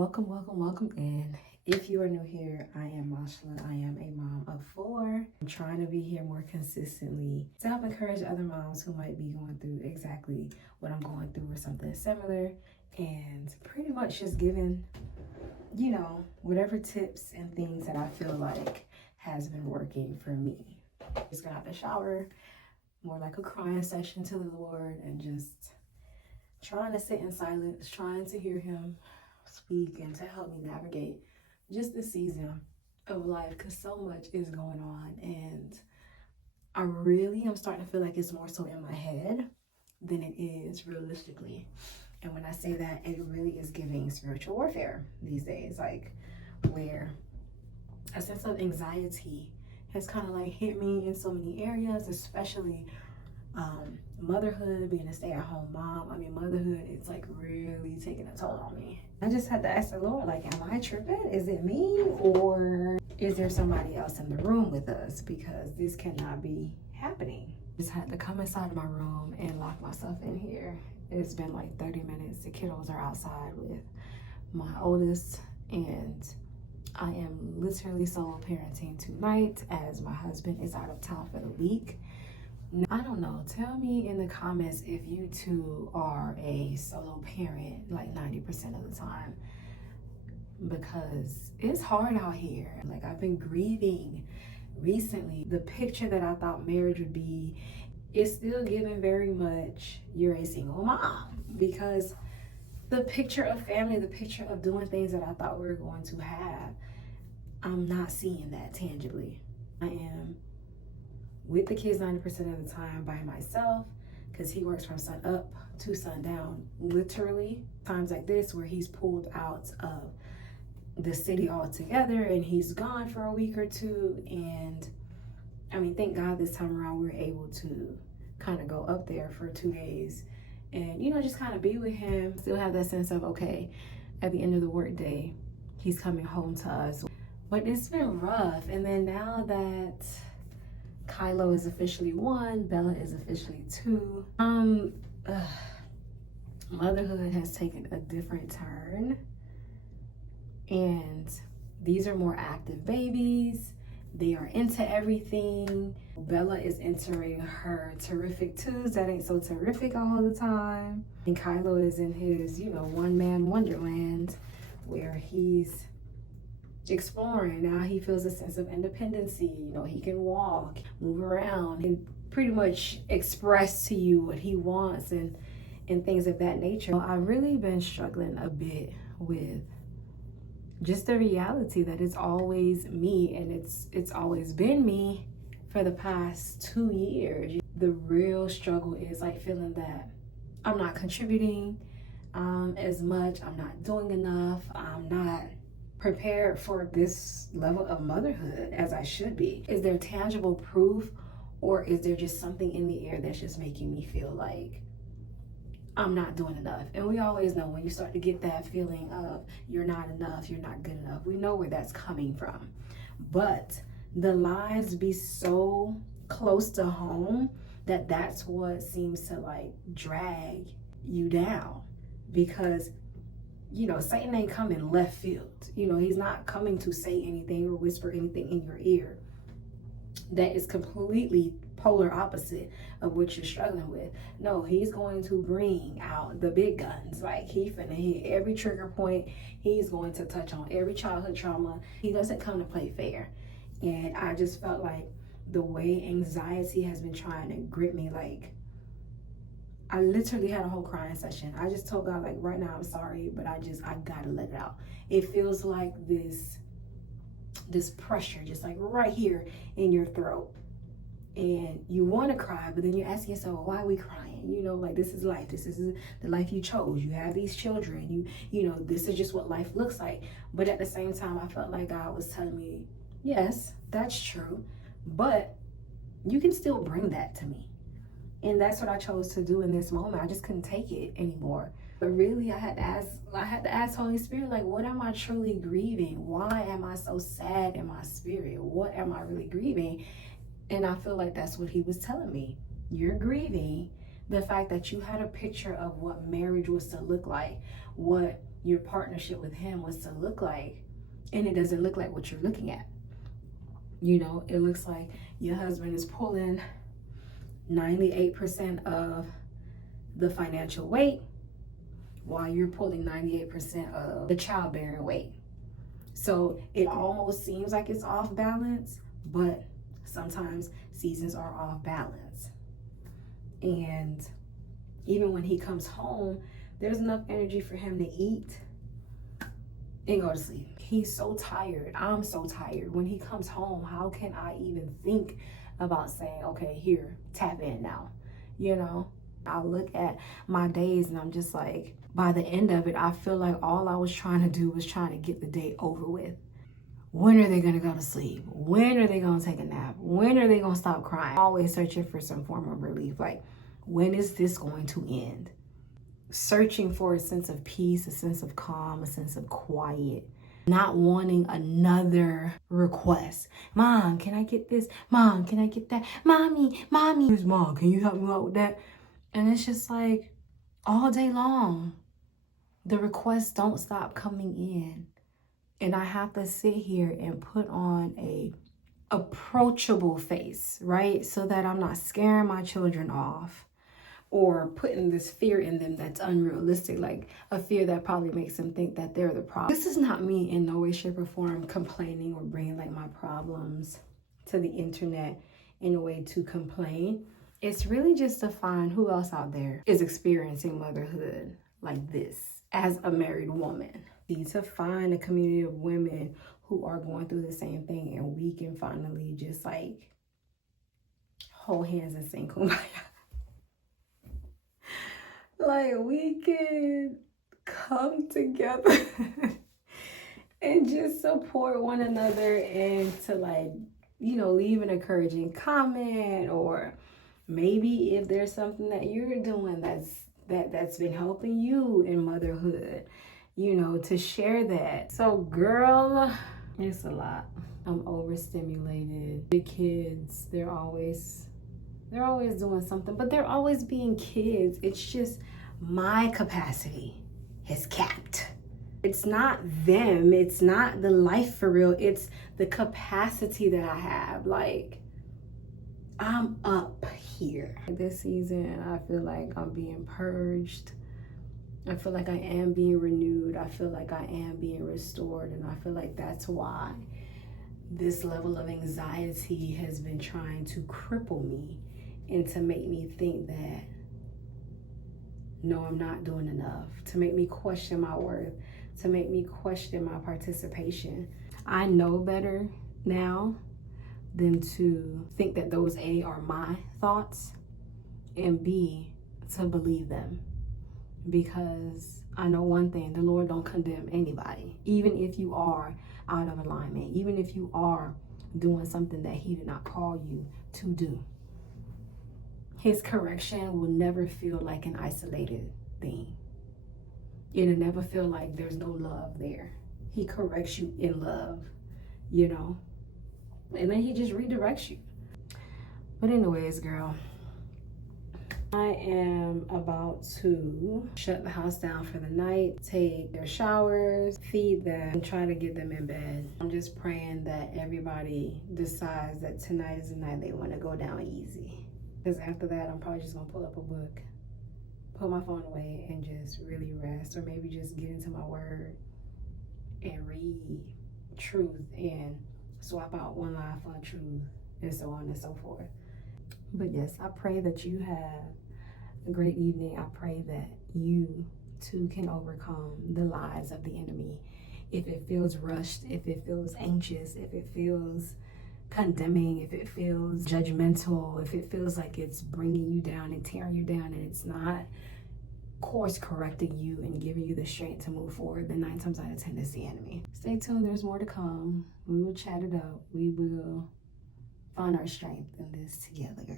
Welcome in. If you are new here, I am Mashla. I am a mom of 4. I'm trying to be here more consistently to help encourage other moms who might be going through exactly what I'm going through or something similar, and pretty much just giving, whatever tips and things that I feel like has been working for me. Just got out the shower, more like a crying session to the Lord, and just trying to sit in silence, trying to hear him speak and to help me navigate just the season of life, because so much is going on, and I really am starting to feel like it's more so in my head than it is realistically. And when I say that, it really is giving spiritual warfare these days, like where a sense of anxiety has kind of like hit me in so many areas, especially motherhood, being a stay-at-home mom. I mean, motherhood is like really taking a toll on me. I just had to ask the Lord, like, am I tripping? Is it me, or is there somebody else in the room with us? Because this cannot be happening. Just had to come inside of my room and lock myself in here. It's been like 30 minutes. The kiddos are outside with my oldest, and I am literally solo parenting tonight as my husband is out of town for the week. I don't know, tell me in the comments if you too are a solo parent like 90% of the time, because it's hard out here. Like, I've been grieving recently. The picture that I thought marriage would be is still giving very much you're a single mom, because the picture of family, the picture of doing things that I thought we were going to have, I'm not seeing that tangibly. I am with the kids 90% of the time by myself, because he works from sun up to sundown, literally. Times like this where he's pulled out of the city altogether and he's gone for a week or two. And I mean, thank God this time around we were able to kind of go up there for 2 days and, just kind of be with him. Still have that sense of, okay, at the end of the work day, he's coming home to us. But it's been rough. And then now that Kylo is officially 1, Bella is officially 2. Motherhood has taken a different turn, and these are more active babies. They are into everything. Bella is entering her terrific 2s that ain't so terrific all the time, and Kylo is in his, one-man wonderland where he's exploring. Now he feels a sense of independency. He can walk, move around, and pretty much express to you what he wants and things of that nature. I've really been struggling a bit with just the reality that it's always me, and it's always been me for the past 2 years. The real struggle is like feeling that I'm not contributing as much, I'm not doing enough, I'm not prepared for this level of motherhood as I should be. Is there tangible proof, or is there just something in the air that's just making me feel like I'm not doing enough? And we always know when you start to get that feeling of you're not enough, you're not good enough, we know where that's coming from. But the lies be so close to home that that's what seems to like drag you down, because Satan ain't coming left field. He's not coming to say anything or whisper anything in your ear that is completely polar opposite of what you're struggling with. No, he's going to bring out the big guns. Like, he finna hit every trigger point. He's going to touch on every childhood trauma. He doesn't come to play fair. And I just felt like the way anxiety has been trying to grip me, like, I literally had a whole crying session. I just told God, like, right now I'm sorry, but I gotta let it out. It feels like this pressure just like right here in your throat, and you want to cry, but then you're asking yourself, well, why are we crying? Like, this is life. This is the life you chose. You have these children. This is just what life looks like. But at the same time, I felt like God was telling me, yes, that's true, but you can still bring that to me. And that's what I chose to do in this moment. I just couldn't take it anymore. But really, I had to ask Holy Spirit, like, what am I truly grieving? Why am I so sad in my spirit? What am I really grieving? And I feel like that's what he was telling me. You're grieving the fact that you had a picture of what marriage was to look like, what your partnership with him was to look like, and it doesn't look like what you're looking at. You know, it looks like your husband is pulling 98% of the financial weight while you're pulling 98% of the childbearing weight. So it almost seems like it's off balance, but sometimes seasons are off balance. And even when he comes home, there's enough energy for him to eat and go to sleep. He's so tired. I'm so tired. When he comes home, how can I even think about saying, okay, here, tap in now? You know, I look at my days and I'm just like, by the end of it, I feel like all I was trying to do was trying to get the day over with. When are they gonna go to sleep? When are they gonna take a nap? When are they gonna stop crying? Always searching for some form of relief. Like, when is this going to end? Searching for a sense of peace, a sense of calm, a sense of quiet. Not wanting another request. Mom, can I get this? Mom, can I get that? Mommy, Who's mom? Can you help me out with that? And it's just like all day long, the requests don't stop coming in. And I have to sit here and put on a approachable face, right? So that I'm not scaring my children off or putting this fear in them that's unrealistic, like a fear that probably makes them think that they're the problem. This is not me in no way, shape, or form complaining or bringing like my problems to the internet in a way to complain. It's really just to find who else out there is experiencing motherhood like this as a married woman. To find a community of women who are going through the same thing, and we can finally just like hold hands and sing kumbaya. Like, we can come together and just support one another, and to like, you know, leave an encouraging comment, or maybe if there's something that you're doing that's been helping you in motherhood, you know, to share that. So girl, it's a lot. I'm overstimulated. The kids, they're always doing something, but they're always being kids. It's just my capacity is capped. It's not them. It's not the life for real. It's the capacity that I have. Like, I'm up here. This season, I feel like I'm being purged. I feel like I am being renewed. I feel like I am being restored. And I feel like that's why this level of anxiety has been trying to cripple me and to make me think that, no, I'm not doing enough, to make me question my worth, to make me question my participation. I know better now than to think that those A are my thoughts, and B, to believe them. Because I know one thing, the Lord don't condemn anybody. Even if you are out of alignment, even if you are doing something that he did not call you to do. His correction will never feel like an isolated thing. It'll never feel like there's no love there. He corrects you in love, you know? And then he just redirects you. But anyways, girl, I am about to shut the house down for the night, take their showers, feed them, and try to get them in bed. I'm just praying that everybody decides that tonight is the night they want to go down easy. Because after that, I'm probably just going to pull up a book, put my phone away, and just really rest. Or maybe just get into my word and read truth and swap out one lie for truth, and so on and so forth. But yes, I pray that you have a great evening. I pray that you too can overcome the lies of the enemy. If it feels rushed, if it feels anxious, if it feels condemning, if it feels judgmental, if it feels like it's bringing you down and tearing you down, and it's not course correcting you and giving you the strength to move forward, then 9 times out of 10 is the enemy. Stay tuned, there's more to come. We will chat it up. We will find our strength in this together, girl.